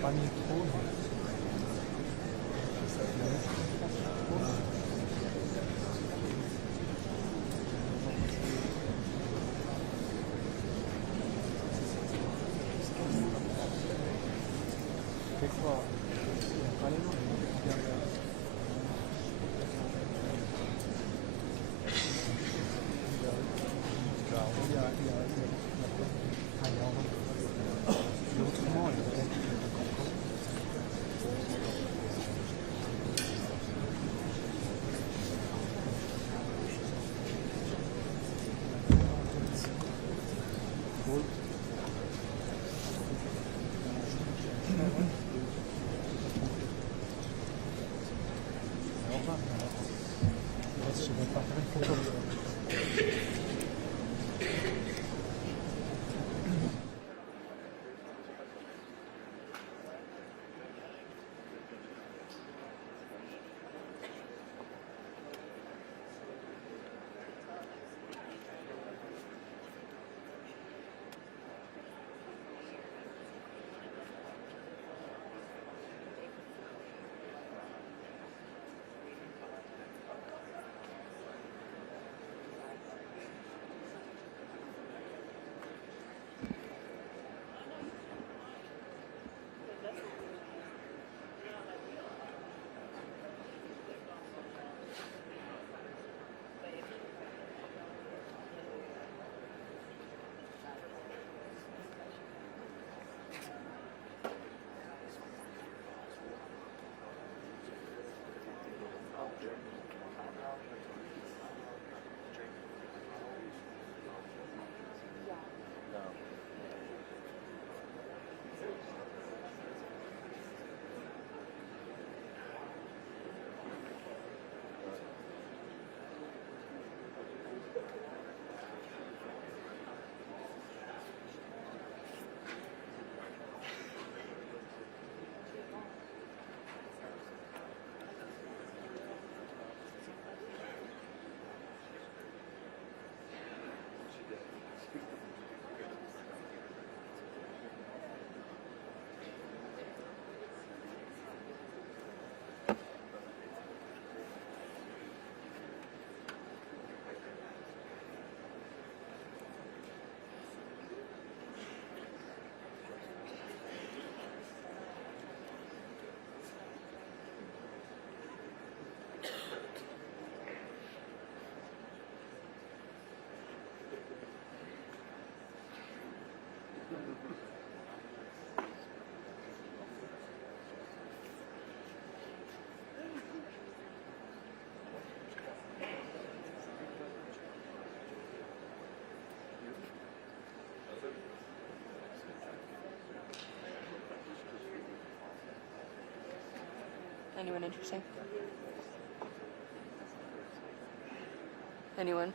pas mis trop. Anyone interesting? Anyone?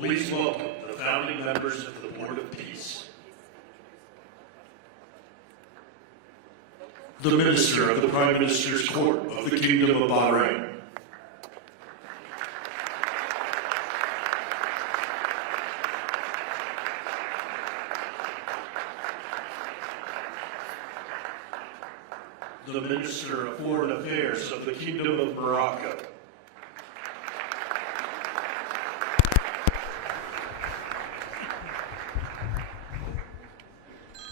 Please welcome the founding members of the Board of Peace. The Minister of the Prime Minister's Court of the Kingdom of Bahrain. The Minister of Foreign Affairs of the Kingdom of Morocco.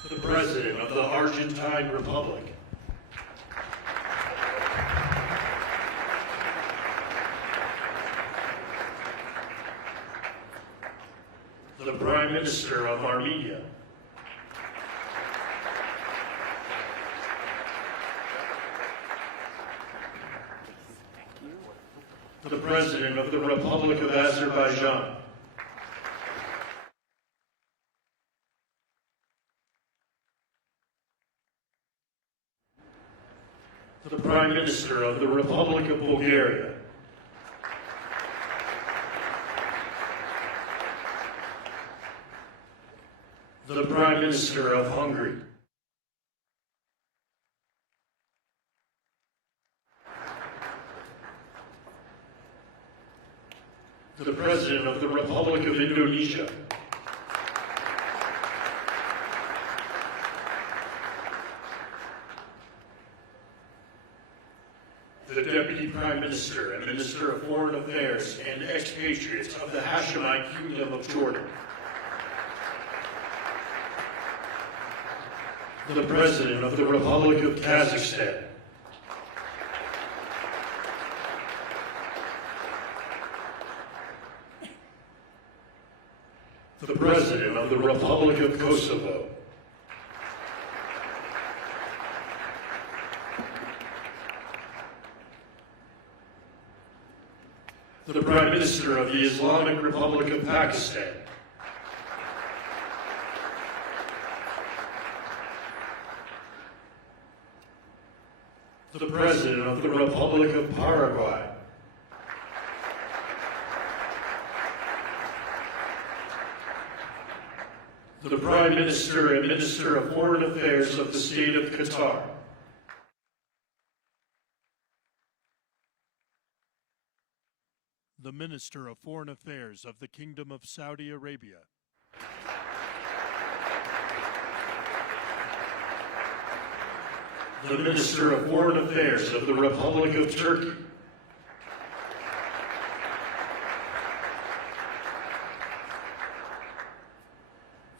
The President of the Argentine Republic. The Prime Minister of Armenia. The President of the Republic of Azerbaijan. the Prime Minister of the Republic of Bulgaria, the Prime Minister of Hungary, the President of the Republic of Indonesia, the Deputy Prime Minister and Minister of Foreign Affairs and expatriates of the Hashemite Kingdom of Jordan, the President of the Republic of Kazakhstan, the President of the Republic of Kosovo, the Prime Minister of the Islamic Republic of Pakistan, the President of the Republic of Paraguay, the Prime Minister and Minister of Foreign Affairs of the State of Qatar, the Minister of Foreign Affairs of the Kingdom of Saudi Arabia, the Minister of Foreign Affairs of the Republic of Turkey,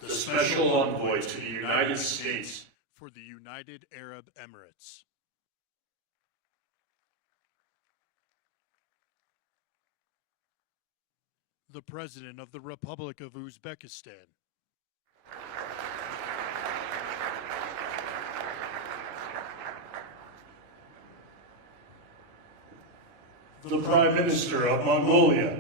the Special Envoy to the United States for the United Arab Emirates, the President of the Republic of Uzbekistan, the Prime Minister of Mongolia,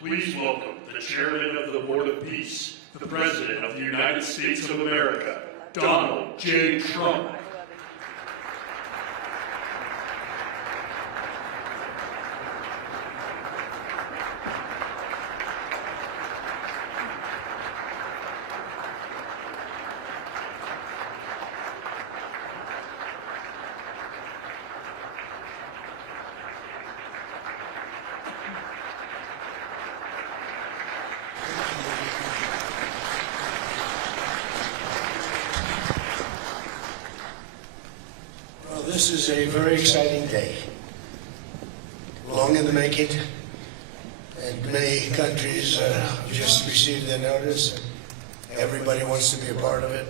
please welcome the Chairman of the Board of Peace, the President of the United States of America, Donald J. Trump. This is a very exciting day, long in the making, and many countries just received their notice. Everybody wants to be a part of it,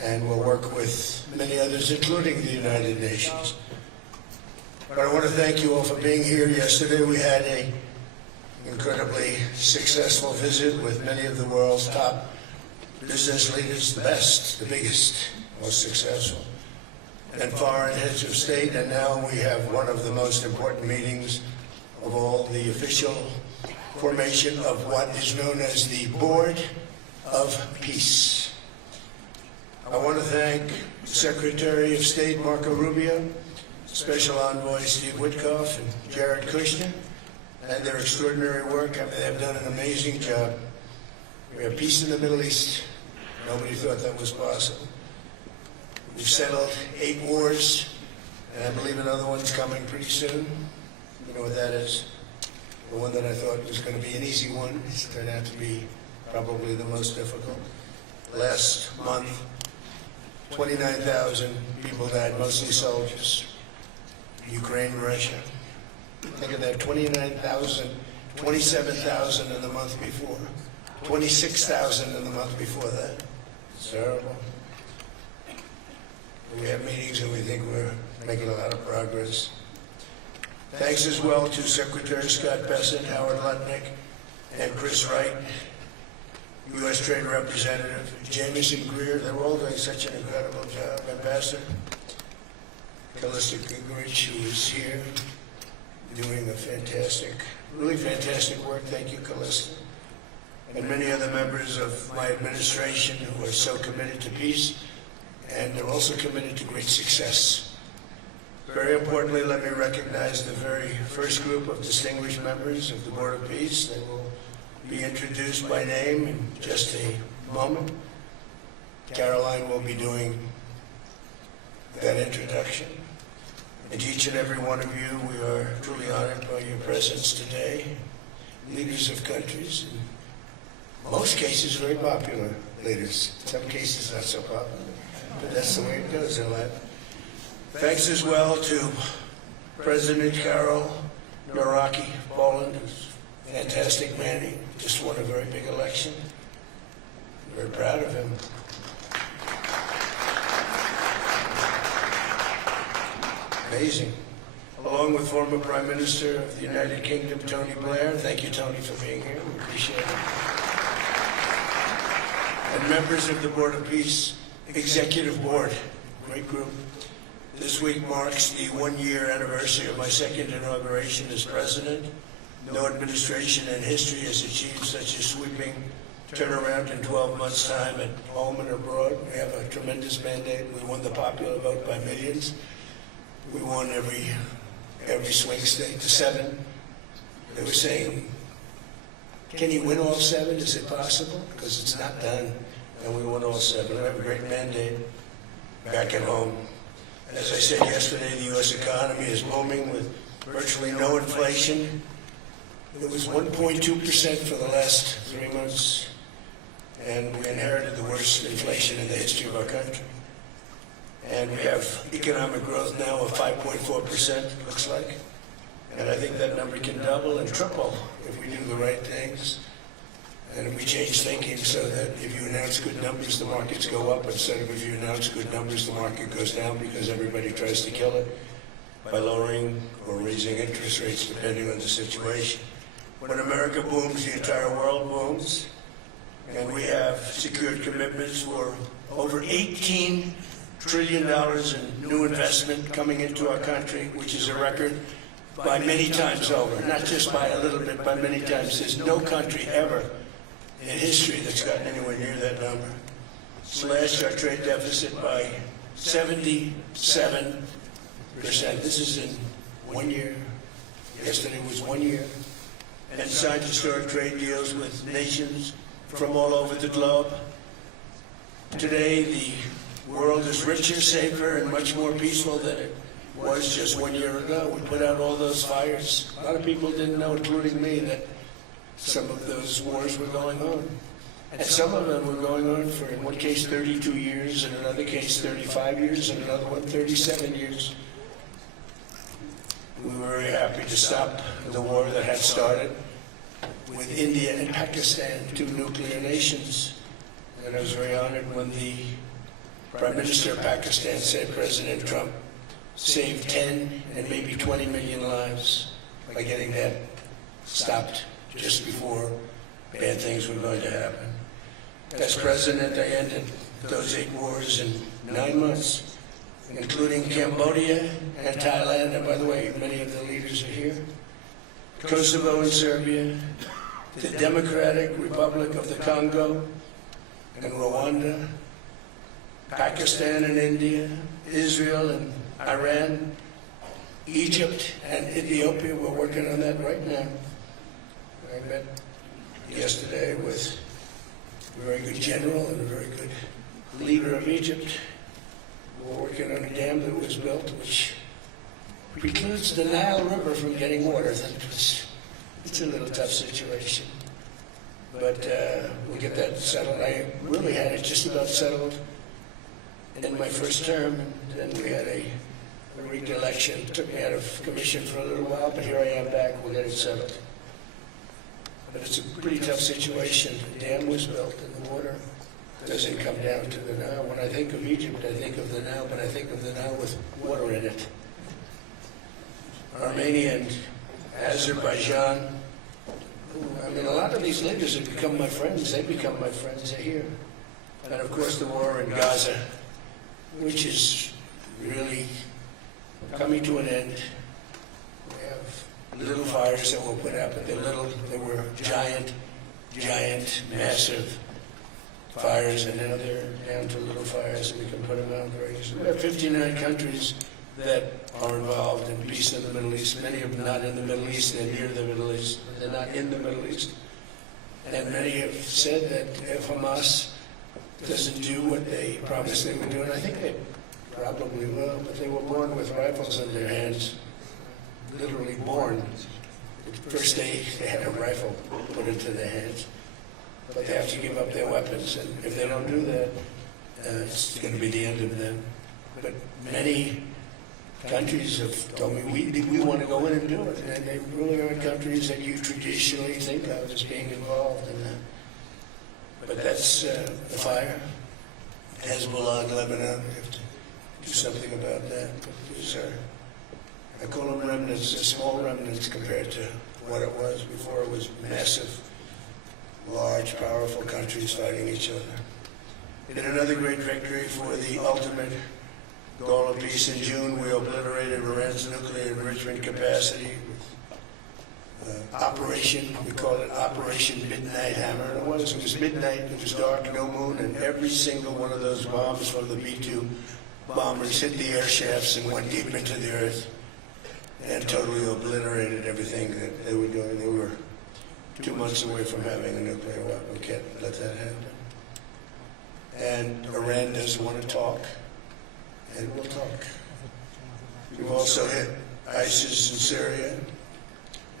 and we'll work with many others, including the United Nations. But I want to thank you all for being here. Yesterday we had an incredibly successful visit with many of the world's top business leaders, the best, the biggest, most successful, and foreign heads of state, and now we have one of the most important meetings of all, the official formation of what is known as the Board of Peace. I want to thank Secretary of State Marco Rubio, Special Envoy Steve Witkoff, and Jared Kushner, and their extraordinary work. I mean, they've done an amazing job. We have peace in the Middle East. Nobody thought that was possible. We've settled 8 wars, and I believe another one's coming pretty soon. You know what that is? The one that I thought was going to be an easy one has turned out to be probably the most difficult. Last month, 29,000 people died, mostly soldiers. Ukraine and Russia. Think of that, 29,000, 27,000 in the month before, 26,000 in the month before that. It's terrible. We have meetings and we think we're making a lot of progress. Thanks as well to Secretary Scott Bessent, Howard Lutnick, and Chris Wright, U.S. Trade Representative, Jamieson Greer. They're all doing such an incredible job. Ambassador Callista Gingrich, who is here, doing a fantastic, really fantastic work. Thank you, Callista. And many other members of my administration who are so committed to peace, and they're also committed to great success. Very importantly, let me recognize the very first group of distinguished members of the Board of Peace. They will be introduced by name in just a moment. Karoline will be doing that introduction. And to each and every one of you, we are truly honored by your presence today. Leaders of countries, in most cases very popular leaders, in some cases not so popular, but that's the way it goes in life. Thanks as well to President Karol Nawrocki, Poland, who's a fantastic man. He just won a very big election. I'm very proud of him. Amazing. Along with former Prime Minister of the United Kingdom, Tony Blair. Thank you, Tony, for being here. We appreciate it. And members of the Board of Peace Executive Board, great group. This week marks the 1-year anniversary of my second inauguration as president. No administration in history has achieved such a sweeping turnaround in 12 months' time at home and abroad. We have a tremendous mandate. We won the popular vote by millions. We won every swing state to 7. They were saying, can you win all 7? Is it possible? Because it's not done. And we won all 7. We have a great mandate back at home. And as I said yesterday, the U.S. economy is booming with virtually no inflation. It was 1.2% for the last 3 months. And we inherited the worst inflation in the history of our country. And we have economic growth now of 5.4%, looks like. And I think that number can double and triple if we do the right things. And if we change thinking so that if you announce good numbers, the markets go up, instead of if you announce good numbers, the market goes down because everybody tries to kill it by lowering or raising interest rates depending on the situation. When America booms, the entire world booms. And we have secured commitments for over $18 trillion in new investment coming into our country, which is a record by many times over, not just by a little bit, by many times. There's no country ever in history that's gotten anywhere near that number. Slashed our trade deficit by 77%. This is in 1 year. Yesterday was 1 year. And signed historic trade deals with nations from all over the globe. Today, the world is richer, safer, and much more peaceful than it was just 1 year ago. We put out all those fires. A lot of people didn't know, including me, that some of those wars were going on. And some of them were going on for, in one case, 32 years, in another case, 35 years, and another one, 37 years. We were very happy to stop the war that had started with India and Pakistan, 2 nuclear nations. And I was very honored when the Prime Minister of Pakistan said President Trump saved 10 and maybe 20 million lives by getting that stopped just before bad things were going to happen. As president, I ended those 8 wars in 9 months, including Cambodia and Thailand. And by the way, many of the leaders are here. Kosovo and Serbia, the Democratic Republic of the Congo and Rwanda, Pakistan and India, Israel and Iran, Egypt and Ethiopia. We're working on that right now. I met yesterday with very good general and a very good leader of Egypt. We're working on a dam that was built, which precludes the Nile River from getting water. It's a little tough situation. But we'll get that settled. I really had it just about settled in my first term, and then we had a rigged election. It took me out of commission for a little while, but here I am back. We'll get it settled. But it's a pretty tough situation. The dam was built, and the water doesn't come down to the Nile. When I think of Egypt, I think of the Nile, but I think of the Nile with water in it. Armenia and Azerbaijan. I mean, a lot of these leaders have become my friends. They become my friends here. And of course, the war in Gaza, which is really coming to an end. We have little fires that we'll put out, but they're little. They were giant, massive fires, and now they're down to little fires, and we can put them out very easily. We have 59 countries that are involved in peace in the Middle East. Many of them not in the Middle East, they're near the Middle East. They're not in the Middle East. And many have said that if Hamas doesn't do what they promised they would do, and I think they probably will, but they were born with rifles in their hands, literally born. The first day they had a rifle put into their hands. But they have to give up their weapons, and if they don't do that, it's going to be the end of them. But many countries have told me, we want to go in and do it, and they really aren't countries that you traditionally think of as being involved in that. But that's the fire. Hezbollah in Lebanon, we have to do something about that. But these are, I call them remnants, they're small remnants compared to what it was before. It was massive, large, powerful countries fighting each other. In another great victory for the ultimate goal of peace in June, we obliterated Iran's nuclear enrichment capacity with Operation, we call it Operation Midnight Hammer. And it was midnight, it was dark, no moon, and every single one of those bombs from the B-2 bombers hit the air shafts and went deep into the earth and totally obliterated everything that they were doing. They were 2 months away from having a nuclear weapon. We can't let that happen. And Iran doesn't want to talk, and we'll talk. We've also hit ISIS in Syria,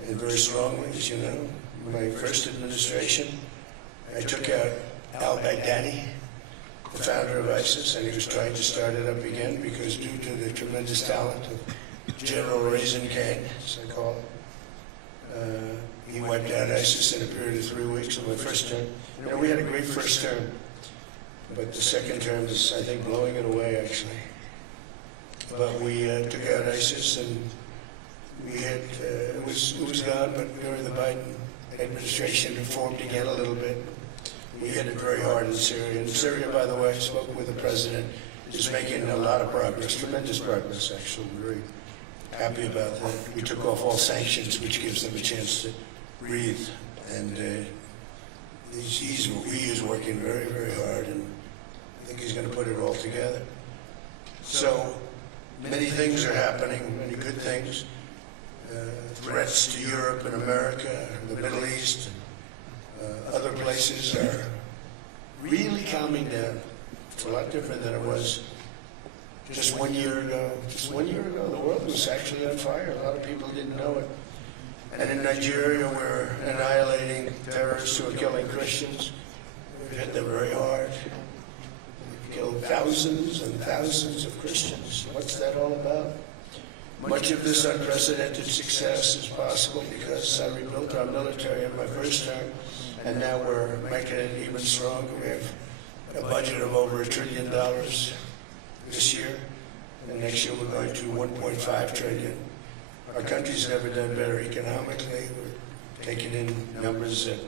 and very strongly, as you know. In my first administration, I took out al-Baghdadi, the founder of ISIS, and he was trying to start it up again because due to the tremendous talent of General Raisin Khan, as I call it, he wiped out ISIS in a period of 3 weeks in my first term. You know, we had a great first term, but the second term is, I think, blowing it away, actually. But we took out ISIS, and we had, it was gone, but during the Biden administration, it formed again a little bit. We hit it very hard in Syria. And Syria, by the way, I spoke with the president, is making a lot of progress, tremendous progress, actually. We're very happy about that. We took off all sanctions, which gives them a chance to breathe. And he is working very, very hard, and I think he's going to put it all together. So many things are happening, many good things. Threats to Europe and America, and the Middle East, and other places are really calming down. It's a lot different than it was just 1 year ago. Just 1 year ago, the world was actually on fire. A lot of people didn't know it. And in Nigeria, we're annihilating terrorists who are killing Christians. We've hit them very hard. We've killed thousands and thousands of Christians. What's that all about? Much of this unprecedented success is possible because I rebuilt our military in my first term, and now we're making it even stronger. We have a budget of over $1 trillion this year, and next year we're going to $1.5 trillion. Our country's never done better economically. We're taking in numbers that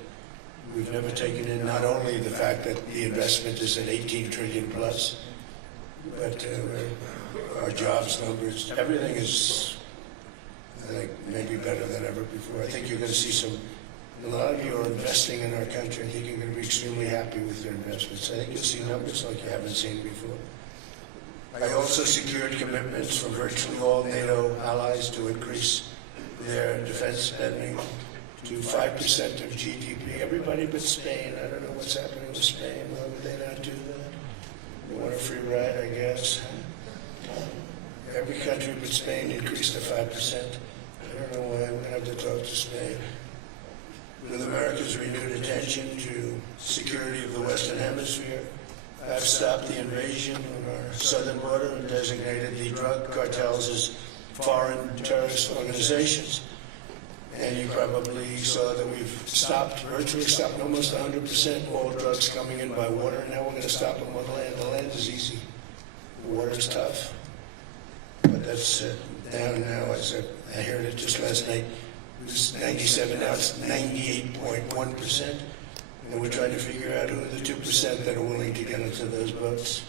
we've never taken in, not only the fact that the investment is at 18 trillion plus, but our jobs numbers, everything is, I think, maybe better than ever before. I think you're going to see a lot of you are investing in our country. I think you're going to be extremely happy with your investments. I think you'll see numbers like you haven't seen before. I also secured commitments from virtually all NATO allies to increase their defense spending. to 5% of GDP. Everybody but Spain. I don't know what's happening with Spain. Why would they not do that? They want a free ride, I guess. Every country but Spain increased to 5%. I don't know why. I'm going to have to talk to Spain. With America's renewed attention to security of the Western Hemisphere, I've stopped the invasion on our southern border and designated the drug cartels as foreign terrorist organizations. And you probably saw that we've virtually stopped almost 100% all drugs coming in by water. Now we're going to stop them on land. The land is easy. The water is tough. But that's down now. I heard it just last night. It was 97, now it's 98.1%. And we're trying to figure out who are the 2% that are willing to get into those boats.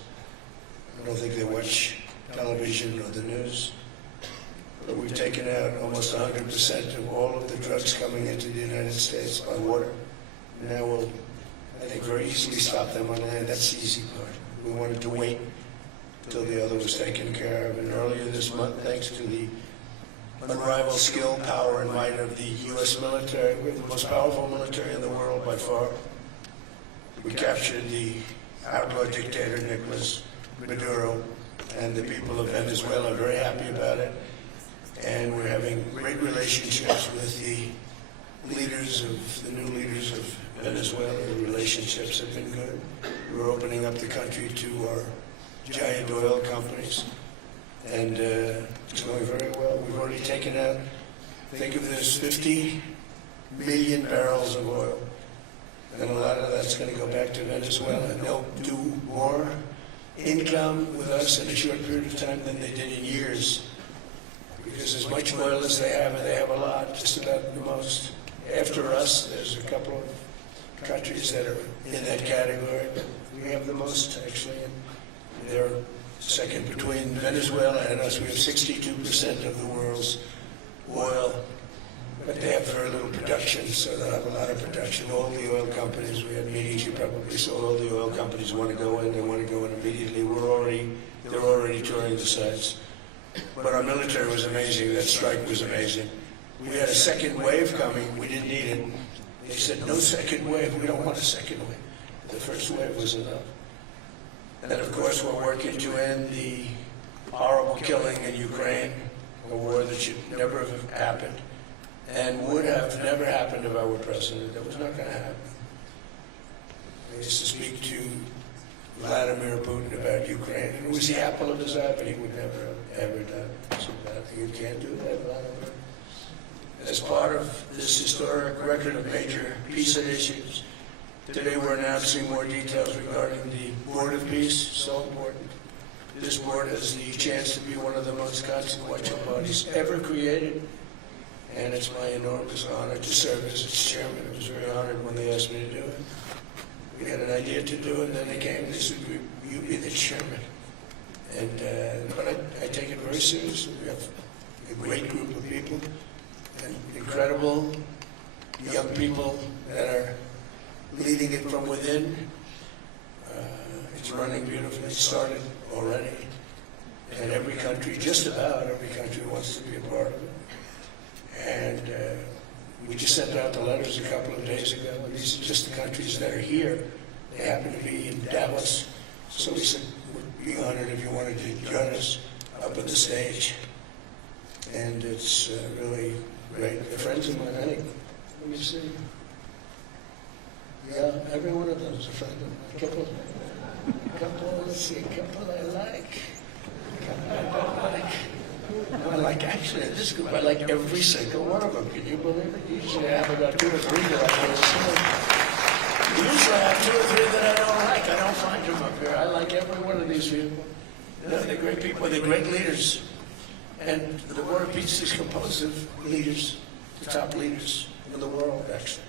I don't think they watch television or the news. But we've taken out almost 100% of all of the drugs coming into the United States by water. Now we'll, I think, very easily stop them on land. That's the easy part. We wanted to wait until the other was taken care of. And earlier this month, thanks to the unrivaled skill, power, and might of the U.S. military, we're the most powerful military in the world by far. We captured the outlaw dictator Nicolás Maduro, and the people of Venezuela are very happy about it. And we're having great relationships with the new leaders of Venezuela. The relationships have been good. We're opening up the country to our giant oil companies, and it's going very well. We've already taken out, think of this, 50 million barrels of oil. And a lot of that's going to go back to Venezuela, and they'll do more income with us in a short period of time than they did in years. Because as much oil as they have, and they have a lot, just about the most. After us, there's a couple of countries that are in that category, but we have the most, actually. And they're second between Venezuela and us. We have 62% of the world's oil, but they have very little production, so they'll have a lot of production. All the oil companies, we had meetings, you probably saw, all the oil companies want to go in, they want to go in immediately. They're already touring the sites. But our military was amazing. That strike was amazing. We had a second wave coming. We didn't need it. They said, no second wave. We don't want a second wave. The first wave was enough. And then, of course, we're working to end the horrible killing in Ukraine, a war that should never have happened and would have never happened if I were president. That was not going to happen. I used to speak to Vladimir Putin about Ukraine, and it was the apple of his eye, but he would never have ever done so bad thing. You can't do that, Vladimir. As part of this historic record of major peace initiatives, today we're announcing more details regarding the Board of Peace, so important. This board has the chance to be one of the most consequential bodies ever created, and it's my enormous honor to serve as its chairman. I was very honored when they asked me to do it. We had an idea to do it, and then they came and they said, you be the chairman. And but I take it very seriously. We have a great group of people, and incredible young people that are leading it from within. It's running beautifully. It started already. And every country, just about every country, wants to be a part of it. And we just sent out the letters a couple of days ago. These are just the countries that are here. They happen to be in Davos. So we said, we'd be honored if you wanted to join us up on the stage. And it's really great. They're friends of mine, I think. Let me see. Yeah, every one of them is a friend of mine. Let's see, a couple I like. A couple I don't like. I like, actually, in this group, I like every single one of them. Can you believe it? Usually I have about 2 or 3 that I can see. Usually I have 2 or 3 that I don't like. I don't find them up here. I like every one of these people. They're great people. They're great leaders. And the Board of Peace is composed of leaders, the top leaders in the world, actually.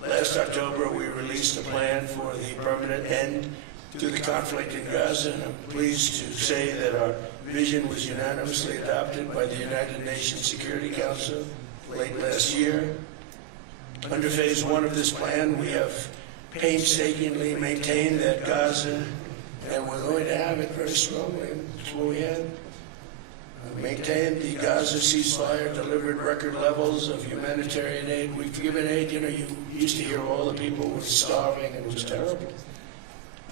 Last October, we released a plan for the permanent end to the conflict in Gaza, and I'm pleased to say that our vision was unanimously adopted by the United Nations Security Council late last year. Under phase 1 of this plan, we have painstakingly maintained that Gaza, and we're going to have it very strongly. That's what we have. maintained the Gaza ceasefire, delivered record levels of humanitarian aid. We've given aid, you used to hear all the people were starving and it was terrible.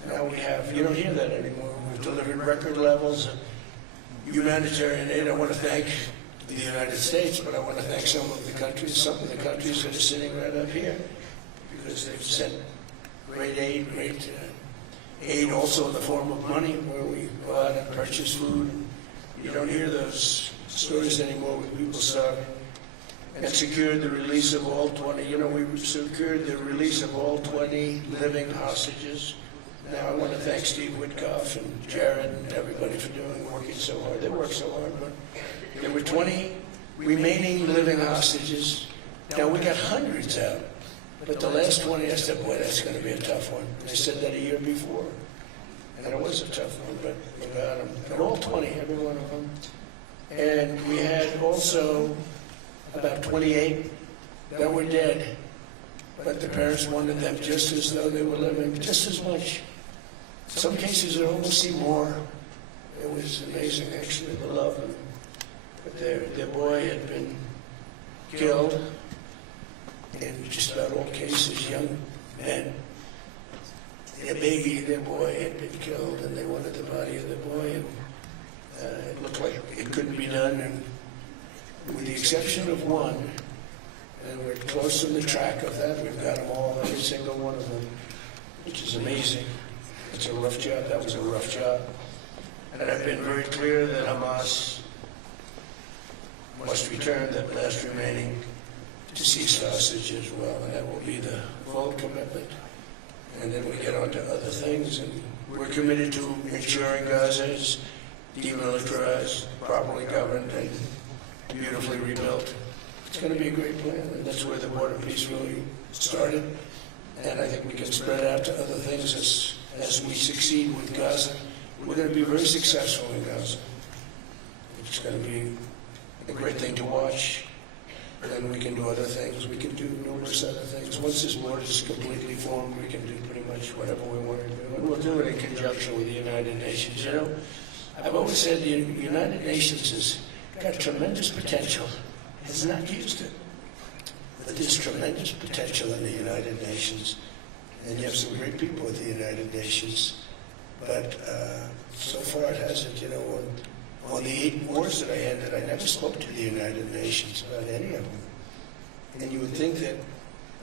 Now you don't hear that anymore. We've delivered record levels of humanitarian aid. I want to thank the United States, but I want to thank some of the countries that are sitting right up here, because they've sent great aid also in the form of money, where we go out and purchase food. You don't hear those stories anymore with people starving. And secured the release of all 20, we secured the release of all 20 living hostages. Now I want to thank Steve Witkoff and Jared and everybody for working so hard. They worked so hard, but there were 20 remaining living hostages. Now we got hundreds out, but the last 20, I said, boy, that's going to be a tough one. They said that a year before, and it was a tough one, but we got them. And all 20, every one of them. And we had also about 28 that were dead, but the parents wanted them just as though they were living, just as much. Some cases it almost seemed more. It was amazing, actually, the love. But their boy had been killed in just about all cases, young men. Their boy had been killed, and they wanted the body of the boy, and it looked like it couldn't be done. And with the exception of one, and we're close on the track of that, we've got them all, every single one of them, which is amazing. It's a rough job. That was a rough job. And I've been very clear that Hamas must return that last remaining deceased hostage as well, and that will be the full commitment. And then we get on to other things, and we're committed to ensuring Gaza is demilitarized, properly governed, and beautifully rebuilt. It's going to be a great plan, and that's where the border peace really started. And I think we can spread out to other things as we succeed with Gaza. We're going to be very successful in Gaza. It's going to be a great thing to watch. And then we can do other things. We can do numerous other things. Once this border is completely formed, we can do pretty much whatever we want to do. And we'll do it in conjunction with the United Nations. I've always said the United Nations has got tremendous potential, has not used it. But there's tremendous potential in the United Nations. And you have some great people at the United Nations. But so far it hasn't, on the 8 wars that I ended, I never spoke to the United Nations about any of them. And you would think that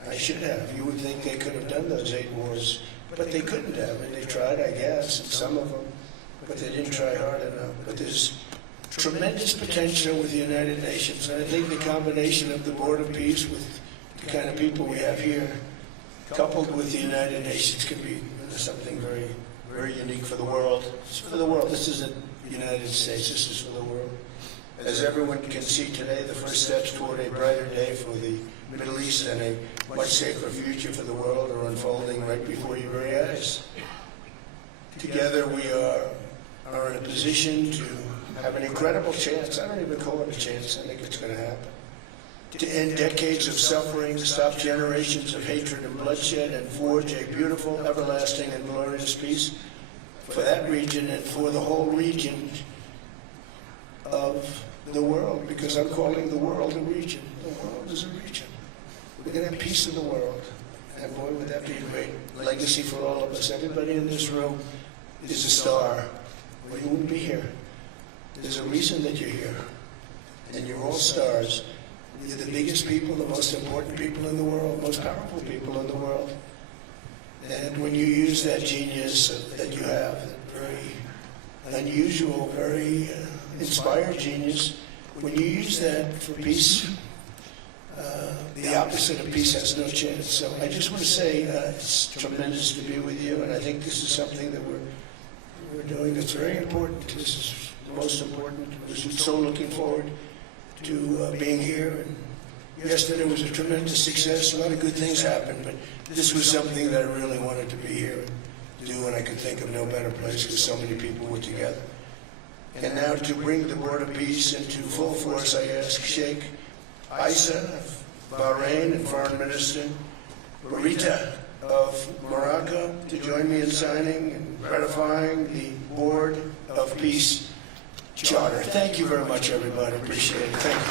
I should have. You would think they could have done those 8 wars, but they couldn't have. And they tried, I guess, in some of them, but they didn't try hard enough. But there's tremendous potential with the United Nations. And I think the combination of the Board of Peace with the kind of people we have here, coupled with the United Nations, can be something very, very unique for the world. It's for the world. This isn't the United States. This is for the world. As everyone can see today, the first steps toward a brighter day for the Middle East and a much safer future for the world are unfolding right before your very eyes. Together we are in a position to have an incredible chance. I don't even call it a chance. I think it's going to happen. To end decades of suffering, stop generations of hatred and bloodshed, and forge a beautiful, everlasting, and glorious peace for that region and for the whole region of the world, because I'm calling the world a region. The world is a region. We're going to have peace in the world. And boy, would that be a great legacy for all of us. Everybody in this room is a star, or you wouldn't be here. There's a reason that you're here. And you're all stars. You're the biggest people, the most important people in the world, most powerful people in the world. And when you use that genius that you have, that very unusual, very inspired genius, when you use that for peace, the opposite of peace has no chance. So I just want to say it's tremendous to be with you, and I think this is something that we're doing that's very important. This is the most important. We're so looking forward to being here. And yesterday was a tremendous success. A lot of good things happened, but this was something that I really wanted to be here and do, and I could think of no better place because so many people were together. And now to bring the Board of Peace into full force, I ask Sheikh Isa of Bahrain and Foreign Minister Rita of Morocco to join me in signing and ratifying the Board of Peace charter. Thank you very much, everybody. Appreciate it. Thank you.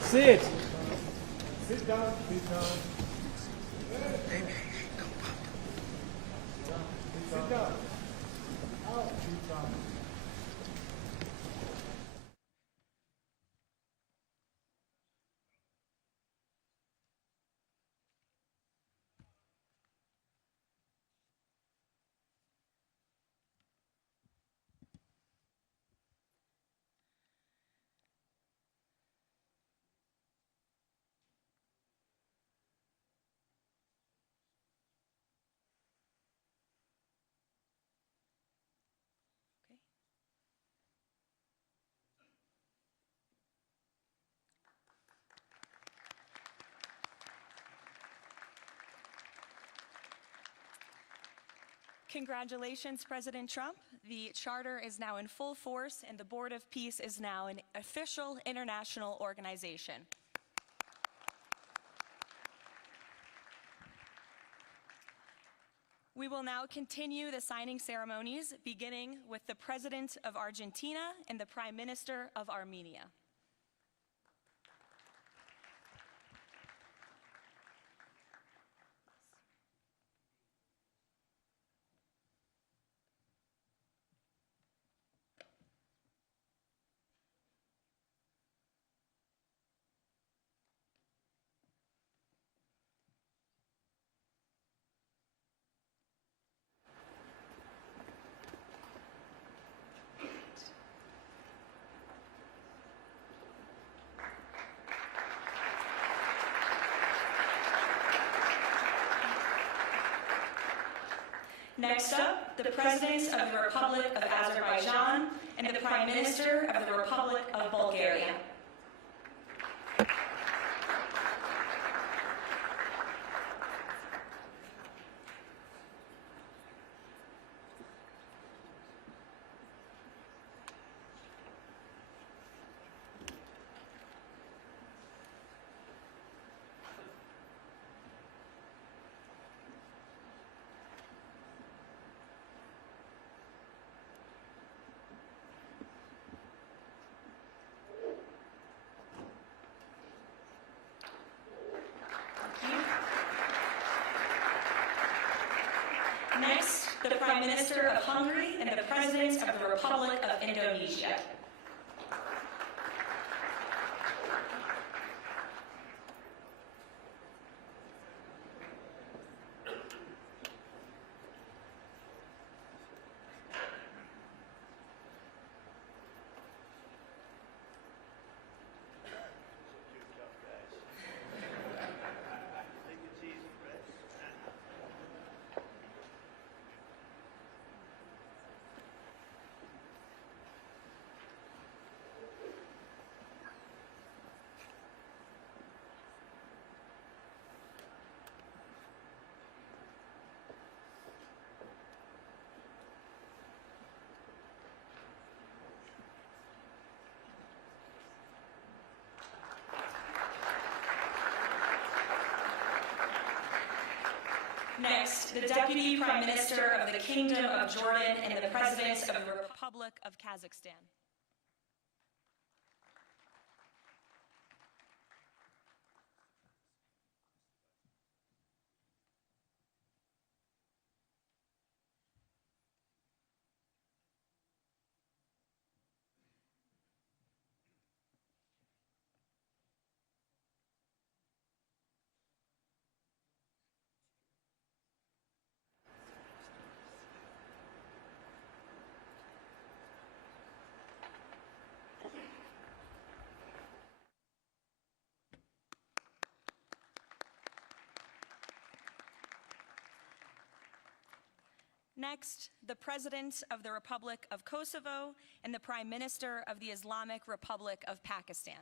Sit. Sit down. Sit down. Sit down. Out. Sit down. Congratulations, President Trump. The charter is now in full force, and the Board of Peace is now an official international organization. We will now continue the signing ceremonies, beginning with the President of Argentina and the Prime Minister of Armenia. Next up, the President of the Republic of Azerbaijan and the Prime Minister of the Republic of Bulgaria. Next, the Prime Minister of Hungary and the President of the Republic of Indonesia. Next, the Deputy Prime Minister of the Kingdom of Jordan and the President of the Republic of Kazakhstan. Next, the President of the Republic of Kosovo and the Prime Minister of the Islamic Republic of Pakistan.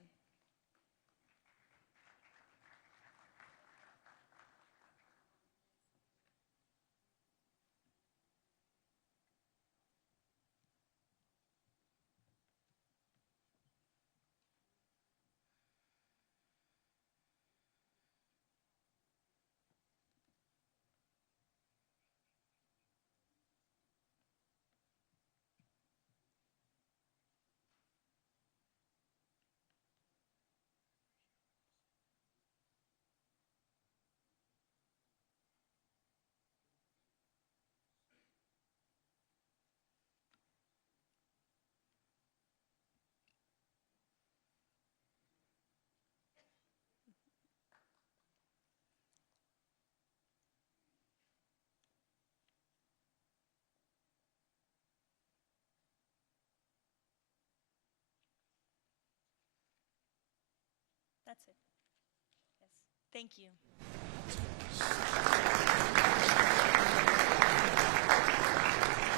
That's it. Yes. Thank you.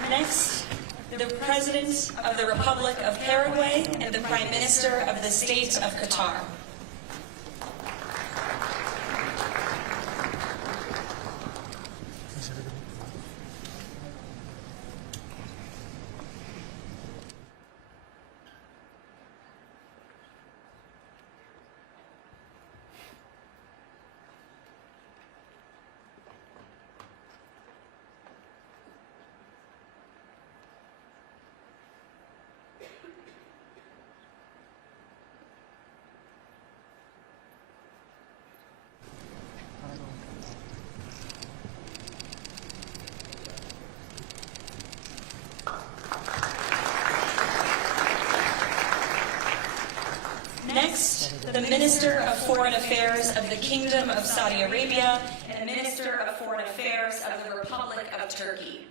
Next, the President of the Republic of Paraguay and the Prime Minister of the State of Qatar. Next, the Minister of Foreign Affairs of the Kingdom of Saudi Arabia and the Minister of Foreign Affairs of the Republic of Turkey.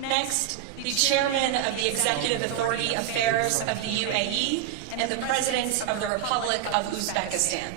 Next, the Chairman of the Executive Authority Affairs of the UAE and the President of the Republic of Uzbekistan.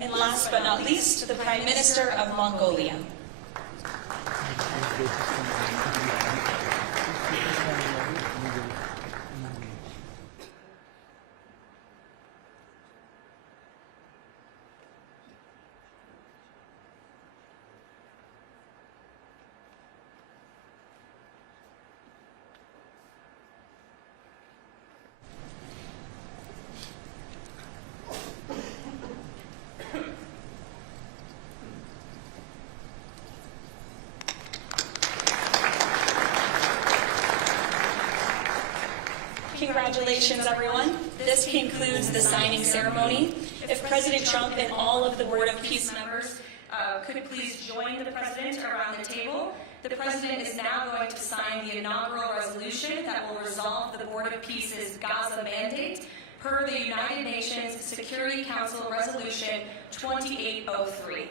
And last but not least, the Prime Minister of Mongolia. Congratulations, everyone. This concludes the signing ceremony. If President Trump and all of the Board of Peace members could please join the President around the table. The President is now going to sign the inaugural resolution that will resolve the Board of Peace's Gaza mandate per the United Nations Security Council Resolution 2803.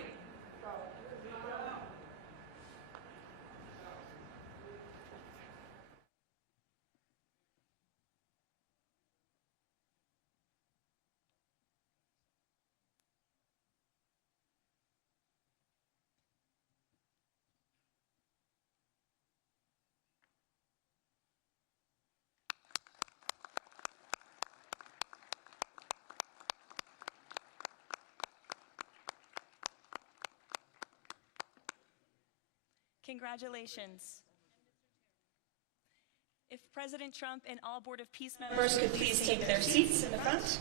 Congratulations. If President Trump and all Board of Peace members could please take their seats in the front.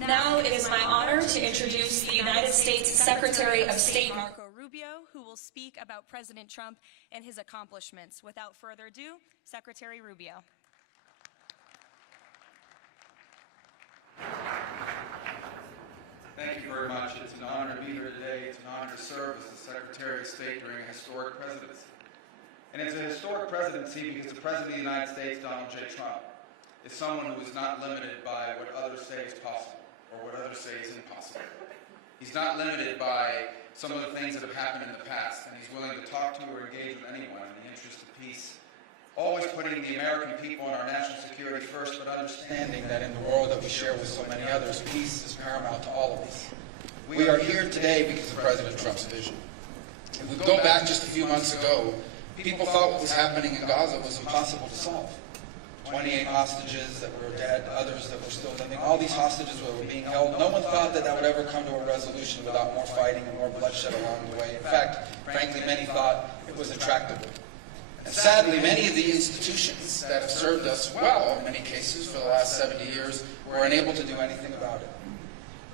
Now it is my honor to introduce the United States Secretary of State Marco Rubio, who will will speak about President Trump and his accomplishments. Without further ado, Secretary Rubio. Thank you very much. It's an honor to be here today. It's an honor to serve as the Secretary of State during a historic presidency. And it's a historic presidency because the President of the United States, Donald J. Trump, is someone who is not limited by what others say is possible or what others say is impossible. He's not limited by some of the things that have happened in the past, and he's willing to talk to or engage with anyone in the interest of peace, always putting the American people and our national security first, but understanding that in the world that we share with so many others, peace is paramount to all of us. We are here today because of President Trump's vision. If we go back just a few months ago, people thought what was happening in Gaza was impossible to solve. 28 hostages that were dead, others that were still living, all these hostages that were being held. No one thought that that would ever come to a resolution without more fighting and more bloodshed along the way. In fact, frankly, many thought it was intractable. And sadly, many of the institutions that have served us well in many cases for the last 70 years were unable to do anything about it.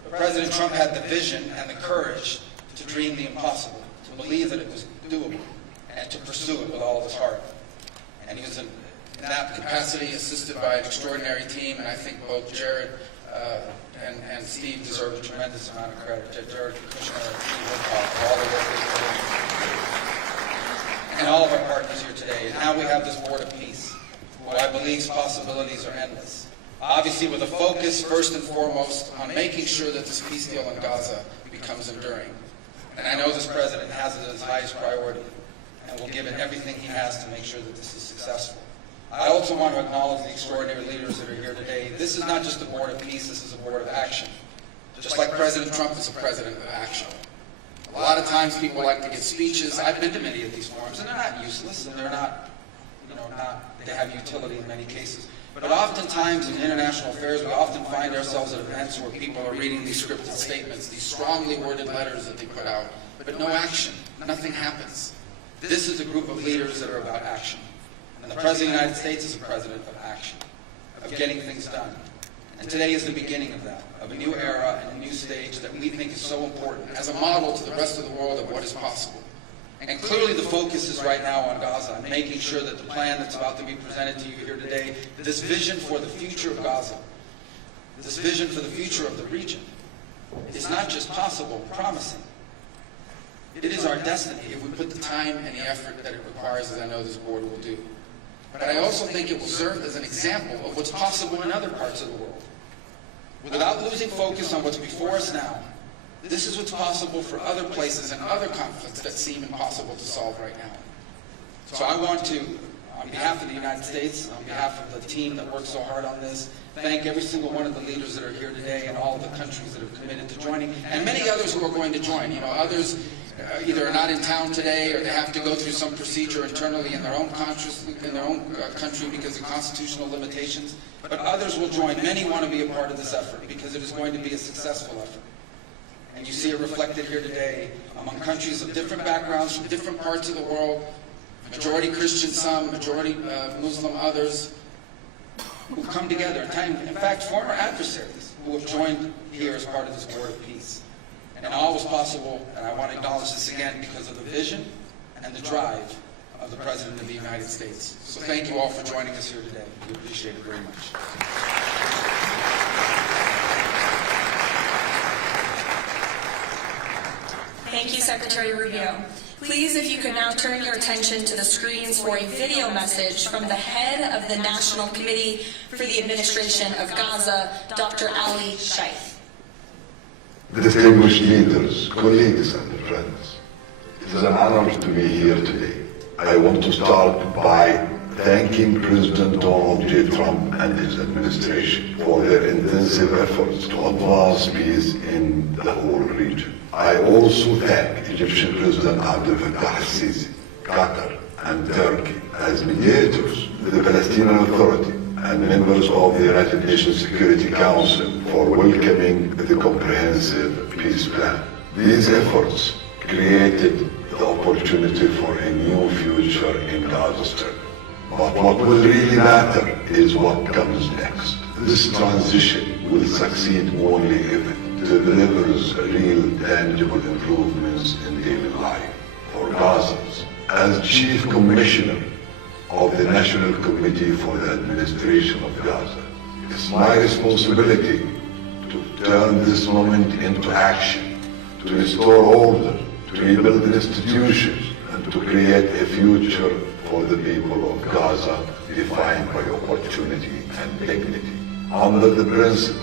But President Trump had the vision and the courage to dream the impossible, to believe that it was doable, and to pursue it with all of his heart. And he was in that capacity assisted by an extraordinary team, and I think both Jared and Steve deserve a tremendous amount of credit. Jared Kushner and Steve Witkoff for all the work they've done. And all of our partners here today. And now we have this board of peace, who I believe's possibilities are endless. Obviously with a focus first and foremost on making sure that this peace deal in Gaza becomes enduring. And I know this president has it as his highest priority and will give it everything he has to make sure that this is successful. I also want to acknowledge the extraordinary leaders that are here today. This is not just a board of peace, this is a board of action. Just like President Trump is a president of action. A lot of times people like to give speeches. I've been to many of these forums, and they're not useless, and they're not, they have utility in many cases. But oftentimes in international affairs, we often find ourselves at events where people are reading these scripted statements, these strongly worded letters that they put out, but no action. Nothing happens. This is a group of leaders that are about action. And the President of the United States is a president of action, of getting things done. And today is the beginning of that, of a new era and a new stage that we think is so important as a model to the rest of the world of what is possible. And clearly the focus is right now on Gaza and making sure that the plan that's about to be presented to you here today, this vision for the future of Gaza, this vision for the future of the region, is not just possible, promising. It is our destiny if we put the time and the effort that it requires, as I know this board will do. But I also think it will serve as an example of what's possible in other parts of the world. Without losing focus on what's before us now, this is what's possible for other places and other conflicts that seem impossible to solve right now. So I want to, on behalf of the United States, on behalf of the team that worked so hard on this, thank every single one of the leaders that are here today and all of the countries that have committed to joining, and many others who are going to join. Others either are not in town today or they have to go through some procedure internally in their own country because of constitutional limitations. But others will join. Many want to be a part of this effort because it is going to be a successful effort. And you see it reflected here today among countries of different backgrounds from different parts of the world, majority Christian some, majority Muslim others, who come together. In fact, former adversaries who have joined here as part of this board of peace. And all was possible, and I want to acknowledge this again, because of the vision and the drive of the President of the United States. So thank you all for joining us here today. We appreciate it very much. Thank you, Secretary Rubio. Please, if you could now turn your attention to the screens for a video message from the head of the National Committee for the Administration of Gaza, Dr. Ali Shaikh. Distinguished leaders, colleagues and friends, it is an honor to be here today. I want to start by thanking President Donald J. Trump and his administration for their intensive efforts to advance peace in the whole region. I also thank Egyptian President Abdel Fattah al-Sisi, Qatar and Turkey as mediators, the Palestinian Authority, and members of the United Nations Security Council for welcoming the comprehensive peace plan. These efforts created the opportunity for a new future in Gaza Strip. But what will really matter is what comes next. This transition will succeed only if it delivers real, tangible improvements in daily life for Gazans. As Chief Commissioner of the National Committee for the Administration of Gaza, it's my responsibility to turn this moment into action, to restore order, to rebuild institutions, and to create a future for the people of Gaza defined by opportunity and dignity, under the principle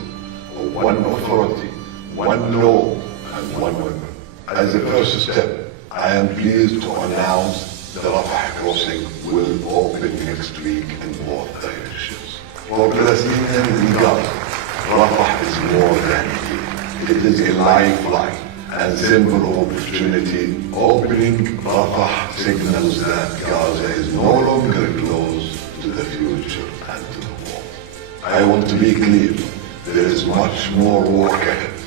of one authority, one law, and one weapon. As a first step, I am pleased to announce the Rafah crossing will open next week in both directions. For Palestinians in Gaza, Rafah is more than a deal. It is a lifeline and symbol of opportunity. Opening Rafah signals that Gaza is no longer closed to the future and to the war. I want to be clear, there is much more work ahead,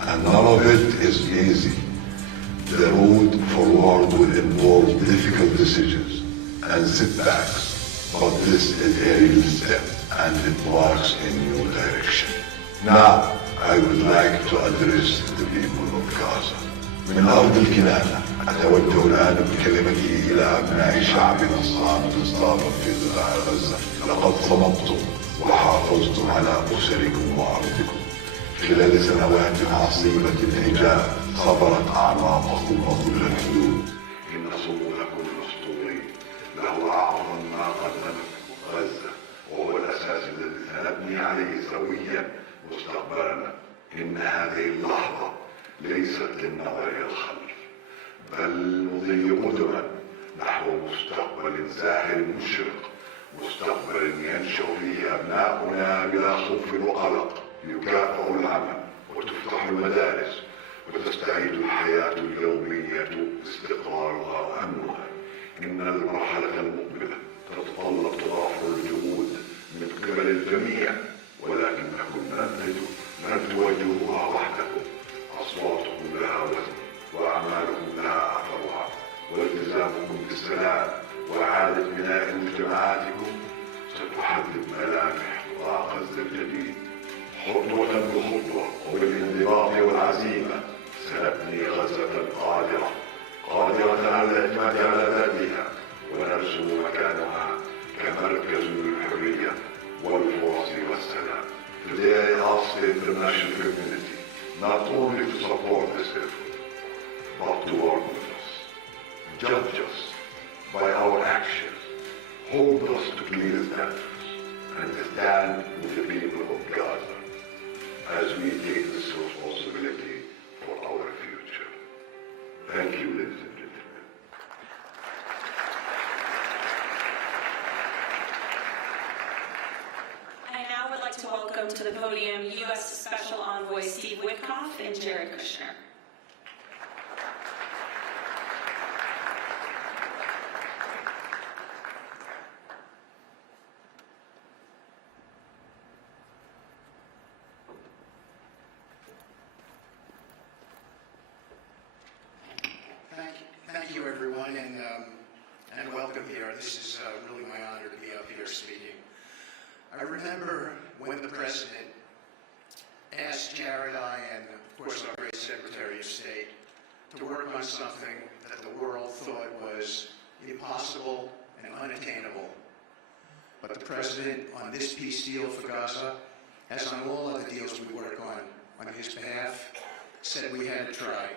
and none of it is easy. The road forward will involve difficult decisions and setbacks, but this is a real step, and it marks a new direction. Now, I would like to address the people of Gaza. من أرض الكنانة أتوجه الآن بكلمتي إلى أبناء شعبنا الصامت الصابر في قطاع غزة. لقد صمتم وحافظتم على أسركم وأرضكم خلال سنوات عصيبة الهجاء صبرت أعماقكم وظل الحدود. إن صمودكم الأسطوري له أعظم ما قدمت غزة، وهو الأساس الذي سنبني عليه سويا مستقبلنا. إن هذه اللحظة ليست للنظر إلى الخلف، بل نضي قدما نحو مستقبل زاهر مشرق، مستقبل ينشأ فيه أبناؤنا بلا خوف وقلق. يكافئ العمل وتفتح المدارس وتستعيد الحياة اليومية استقرارها وأمنها. إن المرحلة المقبلة تتطلب تضافر الجهود من قبل الجميع، ولكنكم لن تواجهوها وحدكم. أصواتكم لها وزن، وأعمالكم لها أثرها، والتزامكم بالسلام وإعادة بناء مجتمعاتكم ستحدد ملامح قطاع غزة الجديد. خطوة بخطوة وبالانضباط والعزيمة سنبني غزة قادرة على الاعتماد على ذاتها، ونرسم مكانها كمركز للحرية والفرص والسلام. Today I ask the international community not only to support this effort, but to work with us, judge us by our actions, hold us to clear standards, and stand with the people of Gaza as we take this responsibility for our future. Thank you, ladies and gentlemen. I now would like to welcome to the podium U.S. Special Envoy Steve Witkoff and Jared Kushner. Thank you, everyone, and welcome here. This is really my honor to be up here speaking. I remember when the President asked Jared, I, and of course our great Secretary of State, to work on something that the world thought was impossible and unattainable. But the President, on this peace deal for Gaza, as on all other deals we work on his behalf, said we had to try.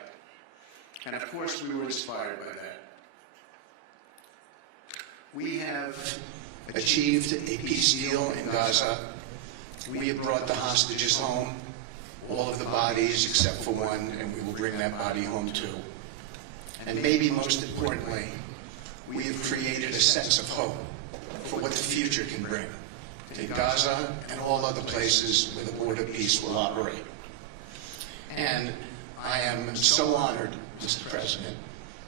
And of course we were inspired by that. We have achieved a peace deal in Gaza. We have brought the hostages home, all of the bodies except for one, and we will bring that body home too. And maybe most importantly, we have created a sense of hope for what the future can bring in Gaza and all other places where the border peace will operate. And I am so honored, Mr. President,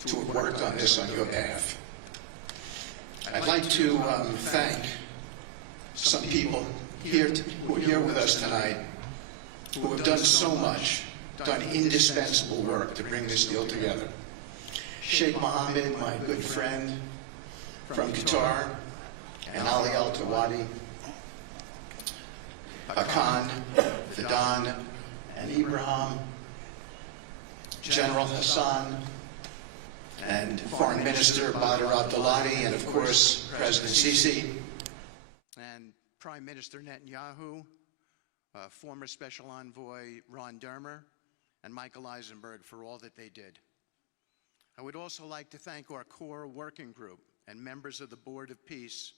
to have worked on this on your behalf. I'd like to thank some people who are here with us tonight who have done so much, done indispensable work to bring this deal together. Sheikh Mohammed, my good friend from Qatar, and Ali Al-Tawadi, Akan, Fidan, and Ibrahim, General Hassan, and Foreign Minister Badr Abdulati, and of course, President Sisi, and Prime Minister Netanyahu, former Special Envoy Ron Dermer, and Michael Eisenberg for all that they did. I would also like to thank our core working group and members of the Board of Peace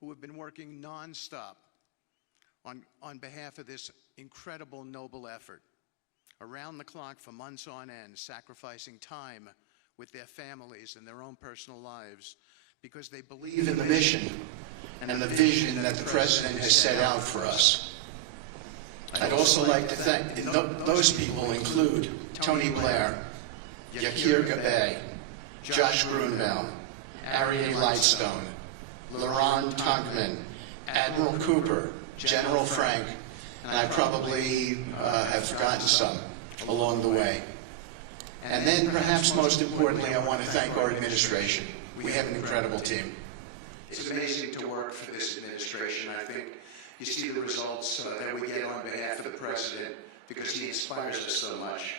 who have been working nonstop on behalf of this incredible, noble effort, around the clock for months on end, sacrificing time with their families and their own personal lives because they believe in the mission and the vision that the President has set out for us. I'd also like to thank, those people include Tony Blair, Yakir Gabay, Josh Grunbaum, Ariel Lightstone, Laurent Tonkman, Admiral Cooper, General Frank, and I probably have forgotten some along the way. And then perhaps most importantly, I want to thank our administration. We have an incredible team. It's amazing to work for this administration. I think you see the results that we get on behalf of the President because he inspires us so much.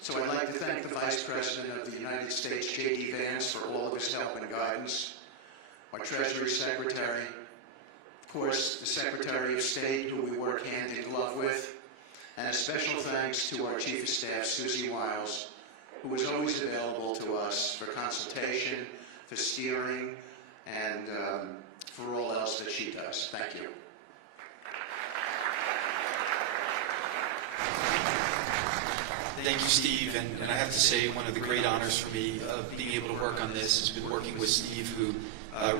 So I'd like to thank the Vice President of the United States, J.D. Vance, for all of his help and guidance, our Treasury Secretary, of course, the Secretary of State, who we work hand in glove with, and a special thanks to our Chief of Staff, Susie Wiles, who is always available to us for consultation, for steering, and for all else that she does. Thank you. Thank you, Steve, and I have to say one of the great honors for me of being able to work on this has been working with Steve, who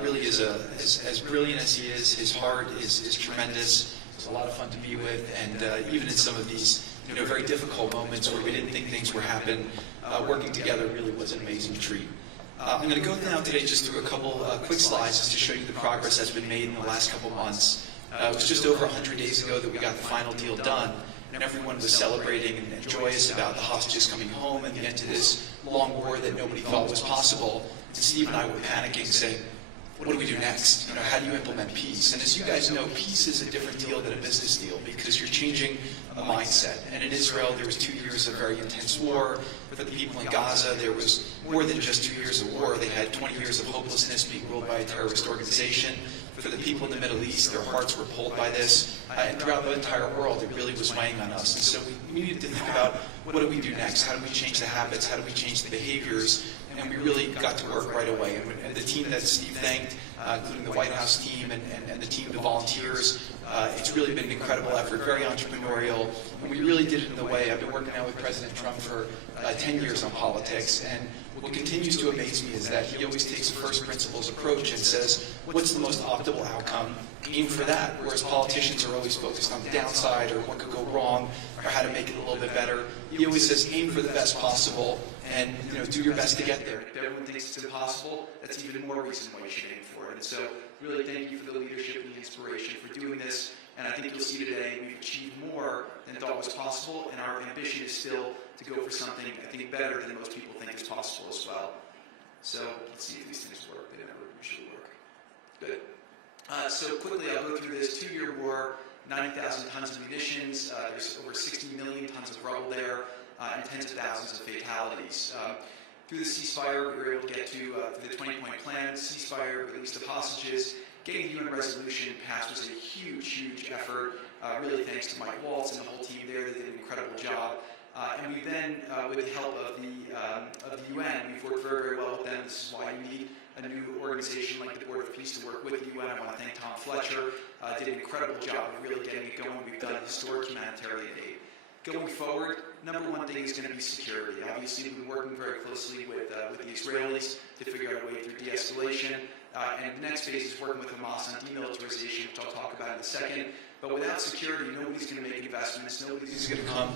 really is as brilliant as he is. His heart is tremendous. It's a lot of fun to be with, and even in some of these very difficult moments where we didn't think things would happen, working together really was an amazing treat. I'm going to go now today just through a couple quick slides just to show you the progress that's been made in the last couple months. It was just over 100 days ago that we got the final deal done, and everyone was celebrating and joyous about the hostages coming home and the end to this long war that nobody thought was possible. And Steve and I were panicking, saying, what do we do next? How do you implement peace? And as you guys know, peace is a different deal than a business deal because you're changing a mindset. And in Israel, there was 2 years of very intense war. For the people in Gaza, there was more than just 2 years of war. They had 20 years of hopelessness, being ruled by a terrorist organization. For the people in the Middle East, their hearts were pulled by this. And throughout the entire world, it really was weighing on us. And so we needed to think about, what do we do next? How do we change the habits? How do we change the behaviors? And we really got to work right away. And the team that Steve thanked, including the White House team and the team of volunteers, it's really been an incredible effort, very entrepreneurial. And we really did it in the way. I've been working now with President Trump for 10 years on politics. And what continues to amaze me is that he always takes a first principles approach and says, what's the most optimal outcome? Aim for that. Whereas politicians are always focused on the downside or what could go wrong or how to make it a little bit better. He always says, aim for the best possible and do your best to get there. If everyone thinks it's impossible, that's even more reason why you should aim for it. And so really thank you for the leadership and the inspiration for doing this. And I think you'll see today we've achieved more than thought was possible, and our ambition is still to go for something, I think, better than most people think is possible as well. So let's see if these things work. They never usually work. Good. So quickly, I'll go through this 2-year war, 90,000 tons of munitions, there's over 60 million tons of rubble there, and tens of thousands of fatalities. Through the ceasefire, we were able to get to the 20-point plan, ceasefire, release of hostages. Getting the UN resolution passed was a huge, huge effort. Really thanks to Mike Waltz and the whole team there. They did an incredible job. And we then, with the help of the UN, we've worked very, very well with them. This is why you need a new organization like the Board of Peace to work with the UN. I want to thank Tom Fletcher. Did an incredible job of really getting it going. We've done historic humanitarian aid. Going forward, number one thing is going to be security. Obviously, we've been working very closely with the Israelis to figure out a way through de-escalation. And the next phase is working with Hamas on demilitarization, which I'll talk about in a second. But without security, nobody's going to make investments. Nobody's going to come,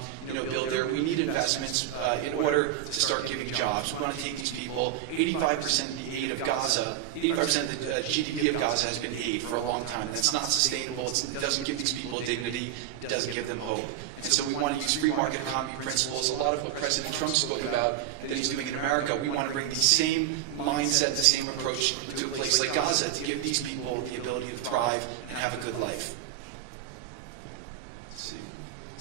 build there. We need investments in order to start giving jobs. We want to take these people. 85% of the aid of Gaza, 85% of the GDP of Gaza has been aid for a long time. That's not sustainable. It doesn't give these people dignity. It doesn't give them hope. And so we want to use free market economy principles. A lot of what President Trump spoke about that he's doing in America, we want to bring the same mindset, the same approach to a place like Gaza to give these people the ability to thrive and have a good life.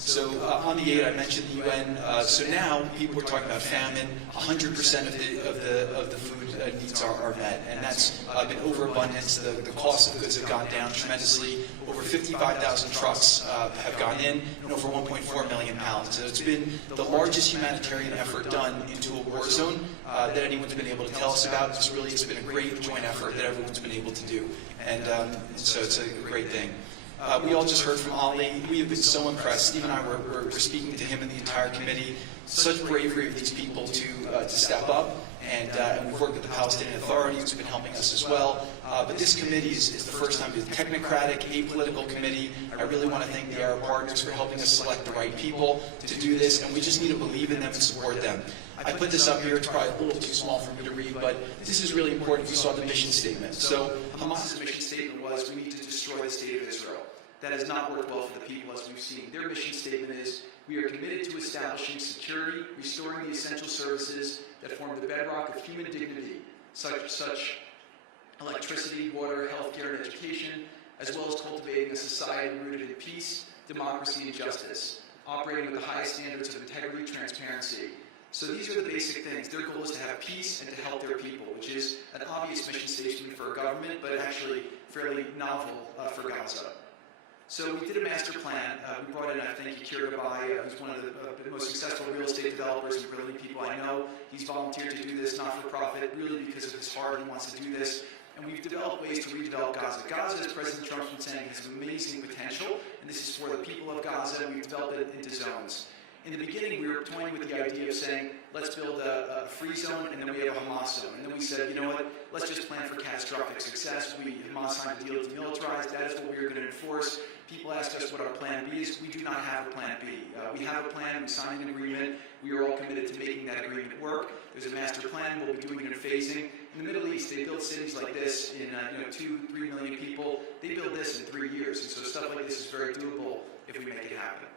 So on the aid, I mentioned the UN. So now people are talking about famine. 100% of the food needs are met, and that's been overabundance. The cost of goods have gone down tremendously. Over 55,000 trucks have gone in, and over 1.4 million pounds. So it's been the largest humanitarian effort done into a war zone that anyone's been able to tell us about. It's been a great joint effort that everyone's been able to do, and so it's a great thing. We all just heard from Ali. We have been so impressed. Steve and I were speaking to him and the entire committee. Such bravery of these people to step up. And we've worked with the Palestinian Authority, who's been helping us as well. But this committee is the first time it's a technocratic, apolitical committee. I really want to thank the Arab partners for helping us select the right people to do this, and we just need to believe in them and support them. I put this up here. It's probably a little too small for me to read, but this is really important. You saw the mission statement. So Hamas's mission statement was, we need to destroy the state of Israel. That has not worked well for the people, as we've seen. Their mission statement is, we are committed to establishing security, restoring the essential services that form the bedrock of human dignity, such electricity, water, healthcare, and education, as well as cultivating a society rooted in peace, democracy, and justice, operating with the highest standards of integrity, transparency. So these are the basic things. Their goal is to have peace and to help their people, which is an obvious mission statement for a government, but actually fairly novel for Gaza. So we did a master plan. We brought in, I think, Karoline, who's one of the most successful real estate developers and brilliant people I know. He's volunteered to do this not-for-profit, really because of his heart. He wants to do this. And we've developed ways to redevelop Gaza. Gaza, as President Trump's been saying, has amazing potential, and this is for the people of Gaza. We've developed it into zones. In the beginning, we were toying with the idea of saying, let's build a free zone, and then we have a Hamas zone. And then we said, you know what, let's just plan for catastrophic success. Hamas signed a deal to demilitarize. That is what we are going to enforce. People ask us what our plan B is. We do not have a plan B. We have a plan. We signed an agreement. We are all committed to making that agreement work. There's a master plan. We'll be doing it in phasing. In the Middle East, they build cities like this in 2-3 million people. They build this in 3 years. And so stuff like this is very doable if we make it happen.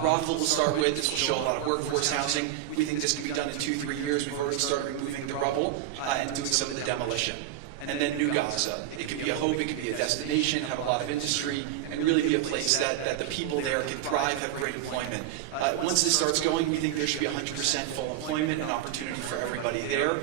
Rockville will start with. This will show a lot of workforce housing. We think this can be done in 2-3 years. We've already started removing the rubble and doing some of the demolition. And then New Gaza. It could be a hope, it could be a destination, have a lot of industry, and really be a place that the people there can thrive, have great employment. Once this starts going, we think there should be 100% full employment and opportunity for everybody there.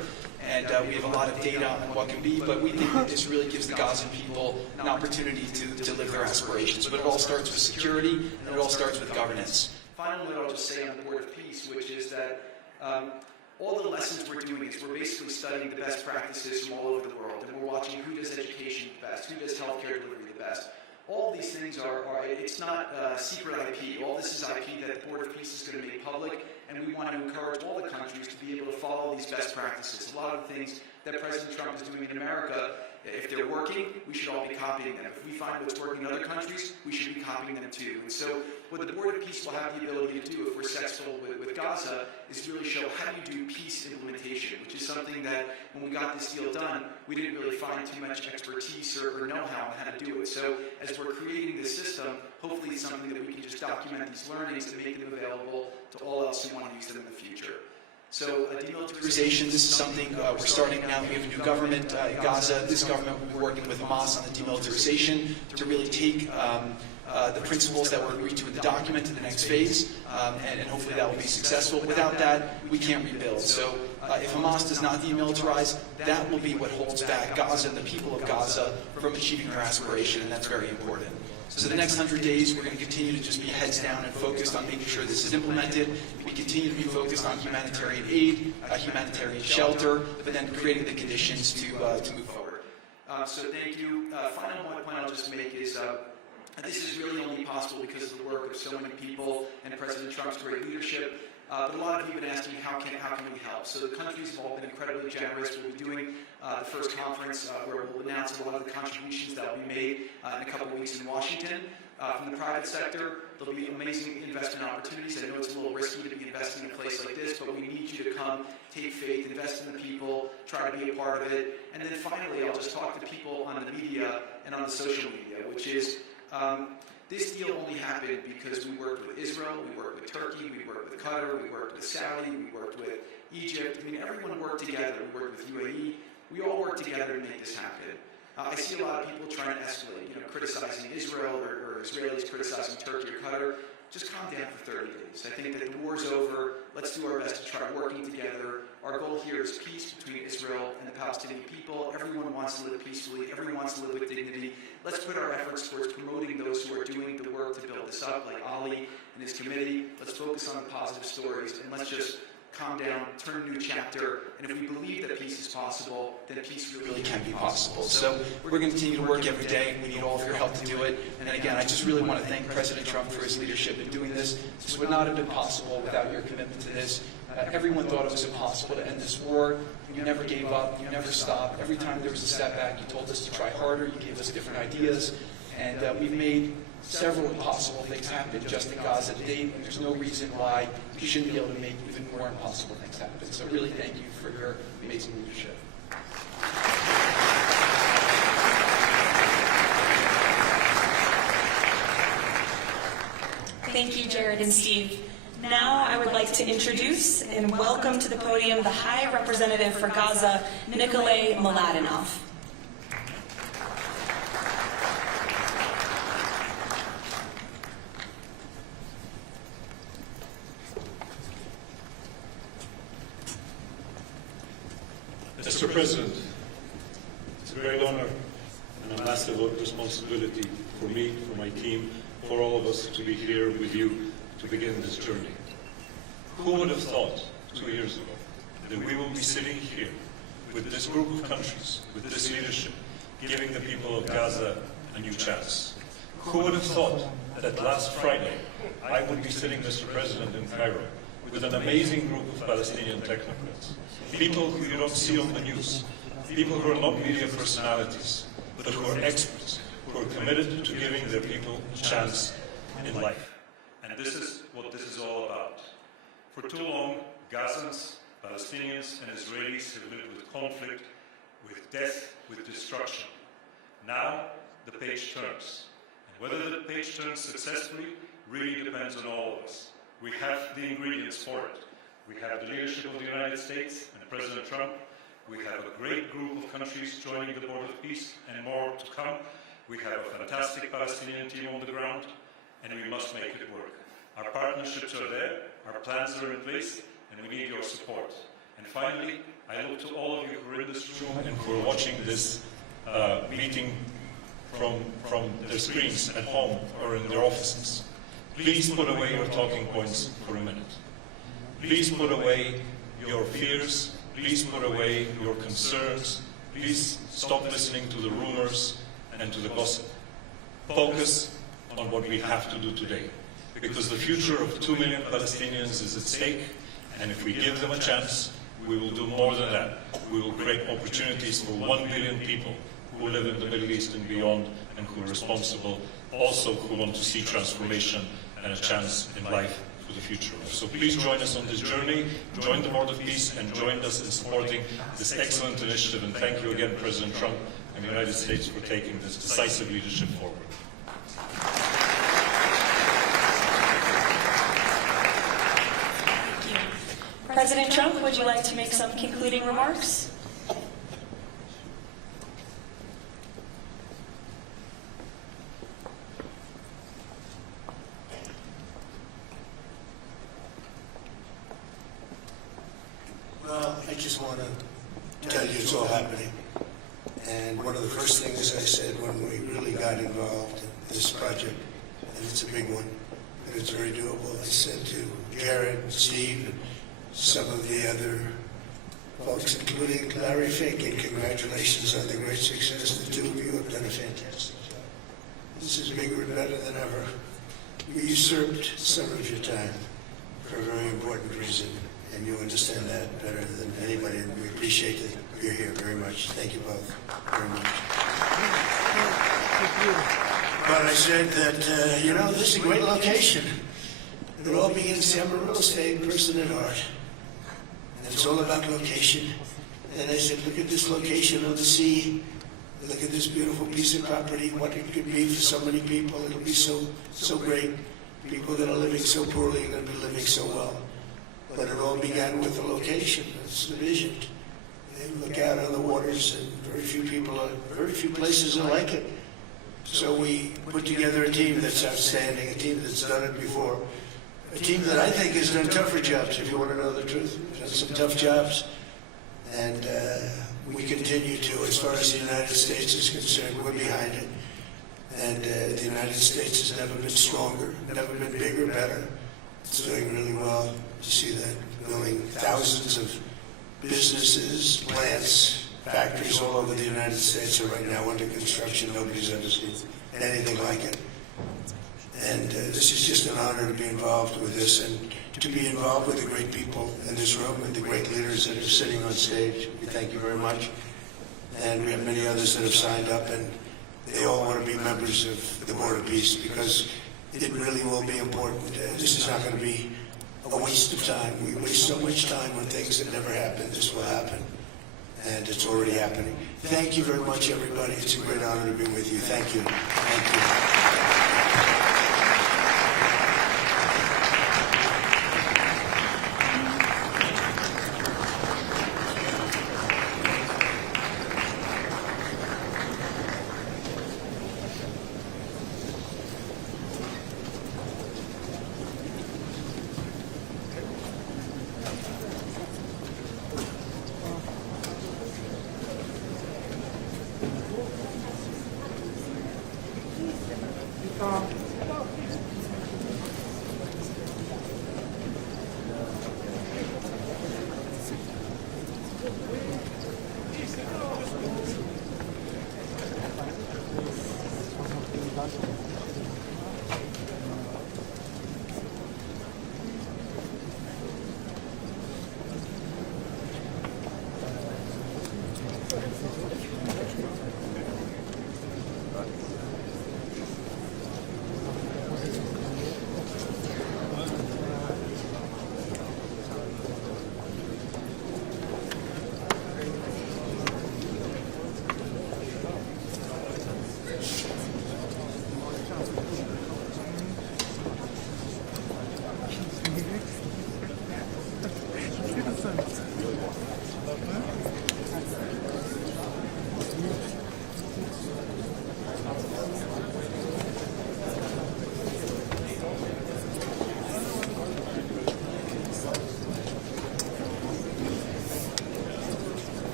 And we have a lot of data on what can be, but we think that this really gives the Gazan people an opportunity to live their aspirations. But it all starts with security, and it all starts with governance. Finally, I'll just say on the Board of Peace, which is that all the lessons we're doing is we're basically studying the best practices from all over the world, and we're watching who does education the best, who does healthcare delivery the best. All these things it's not secret IP. All this is IP that the Board of Peace is going to make public, and we want to encourage all the countries to be able to follow these best practices. A lot of the things that President Trump is doing in America, if they're working, we should all be copying them. If we find what's working in other countries, we should be copying them too. And so what the Board of Peace will have the ability to do if we're successful with Gaza is really show how do you do peace implementation, which is something that when we got this deal done, we didn't really find too much expertise or know-how on how to do it. So as we're creating this system, hopefully it's something that we can just document these learnings and make them available to all else who want to use them in the future. So demilitarization, this is something we're starting now. We have a new government in Gaza. This government will be working with Hamas on the demilitarization to really take the principles that were agreed to in the document to the next phase, and hopefully that will be successful. Without that, we can't rebuild. So if Hamas does not demilitarize, that will be what holds back Gaza and the people of Gaza from achieving their aspiration, and that's very important. So the next 100 days, we're going to continue to just be heads down and focused on making sure this is implemented. We continue to be focused on humanitarian aid, humanitarian shelter, but then creating the conditions to move forward. So thank you. Final point I'll just make is this is really only possible because of the work of so many people and President Trump's great leadership. But a lot of you have been asking how can we help? So the countries have all been incredibly generous. We'll be doing the first conference where we'll announce a lot of the contributions that will be made in a couple of weeks in Washington. From the private sector, there'll be amazing investment opportunities. I know it's a little risky to be investing in a place like this, but we need you to come, take faith, invest in the people, try to be a part of it. And then finally, I'll just talk to people on the media and on the social media, which is this deal only happened because we worked with Israel, we worked with Turkey, we worked with Qatar, we worked with Saudi, we worked with Egypt. I mean, everyone worked together. We worked with UAE. We all worked together to make this happen. I see a lot of people trying to escalate, criticizing Israel or Israelis criticizing Turkey or Qatar. Just calm down for 30 days. I think that the war's over. Let's do our best to try working together. Our goal here is peace between Israel and the Palestinian people. Everyone wants to live peacefully. Everyone wants to live with dignity. Let's put our efforts towards promoting those who are doing the work to build this up, like Ali and his committee. Let's focus on the positive stories, and let's just calm down, turn a new chapter, and if we believe that peace is possible, then peace really can be possible. So we're going to continue to work every day. We need all of your help to do it. And again, I just really want to thank President Trump for his leadership in doing this. This would not have been possible without your commitment to this. Everyone thought it was impossible to end this war. You never gave up. You never stopped. Every time there was a setback, you told us to try harder. You gave us different ideas. And we've made several impossible things happen just in Gaza to date, and there's no reason why we shouldn't be able to make even more impossible things happen. So really thank you for your amazing leadership. Thank you, Jared and Steve. Now I would like to introduce and welcome to the podium the High Representative for Gaza, Nickolay Mladenov. Mr. President, it's a great honor and a massive responsibility for me, for my team, for all of us to be here with you to begin this journey. Who would have thought 2 years ago that we will be sitting here with this group of countries, with this leadership, giving the people of Gaza a new chance? Who would have thought that last Friday I would be sitting, Mr. President, in Cairo with an amazing group of Palestinian technocrats, people who you don't see on the news, people who are not media personalities, but who are experts, who are committed to giving their people a chance in life. And this is what this is all about. For too long, Gazans, Palestinians, and Israelis have lived with conflict, with death, with destruction. Now, the page turns. And whether the page turns successfully really depends on all of us. We have the ingredients for it. We have the leadership of the United States and President Trump. We have a great group of countries joining the Board of Peace, and more to come. We have a fantastic Palestinian team on the ground, and we must make it work. Our partnerships are there, our plans are in place, and we need your support. And finally, I look to all of you who are in this room and who are watching this meeting from their screens at home or in their offices. Please put away your talking points for a minute. Please put away your fears. Please put away your concerns. Please stop listening to the rumors and to the gossip. Focus on what we have to do today. Because the future of 2 million Palestinians is at stake, and if we give them a chance, we will do more than that. We will create opportunities for 1 billion people who live in the Middle East and beyond, and who are responsible, also who want to see transformation and a chance in life for the future. So please join us on this journey, join the Board of Peace, and join us in supporting this excellent initiative. And thank you again, President Trump and the United States, for taking this decisive leadership forward. Thank you. President Trump, would you like to make some concluding remarks? Well, I just want to tell you it's all happening. And one of the first things I said when we really got involved in this project, and it's a big one, but it's very doable, I said to Jared and Steve and some of the other folks, including Larry Fink, and congratulations on the great success. The two of you have done a fantastic job. This is bigger and better than ever. You usurped some of your time for a very important reason, and you understand that better than anybody, and we appreciate that you're here very much. Thank you both very much. But I said that, this is a great location. It all begins, I'm a real estate person at heart, and it's all about location. And I said, look at this location on the sea. Look at this beautiful piece of property, what it could be for so many people. It'll be so great. People that are living so poorly are going to be living so well. But it all began with the location. It's the vision. They look out on the waters, and very few places are like it. So we put together a team that's outstanding, a team that's done it before, a team that I think has done tougher jobs, if you want to know the truth. Done some tough jobs, and we continue to, as far as the United States is concerned, we're behind it. And the United States has never been stronger, never been bigger, better. It's doing really well to see that, building thousands of businesses, plants, factories all over the United States are right now under construction. Nobody's ever seen anything like it. And this is just an honor to be involved with this and to be involved with the great people in this room and the great leaders that are sitting on stage. We thank you very much. And we have many others that have signed up, and they all want to be members of the Board of Peace because it really will be important. This is not going to be a waste of time. We waste so much time on things that never happen. This will happen, and it's already happening. Thank you very much, everybody. It's a great honor to be with you. Thank you. Thank you.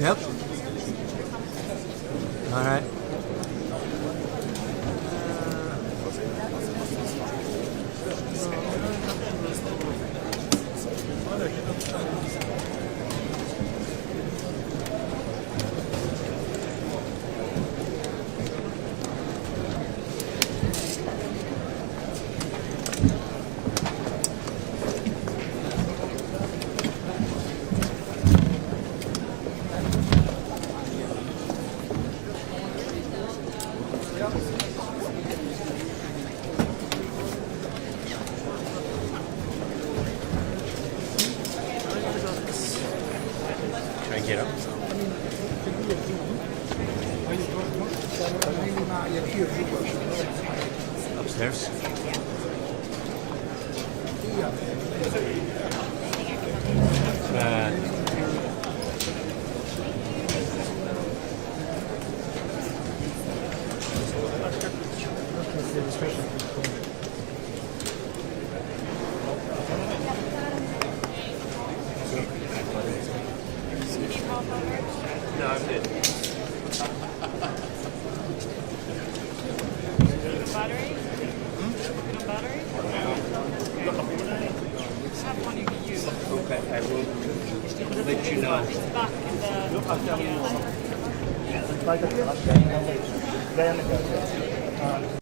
Yep. All right. Try and get up. Upstairs. No, I'm good. Battery? Battery? Have one you can use. Okay, I will let you know. It's back in the...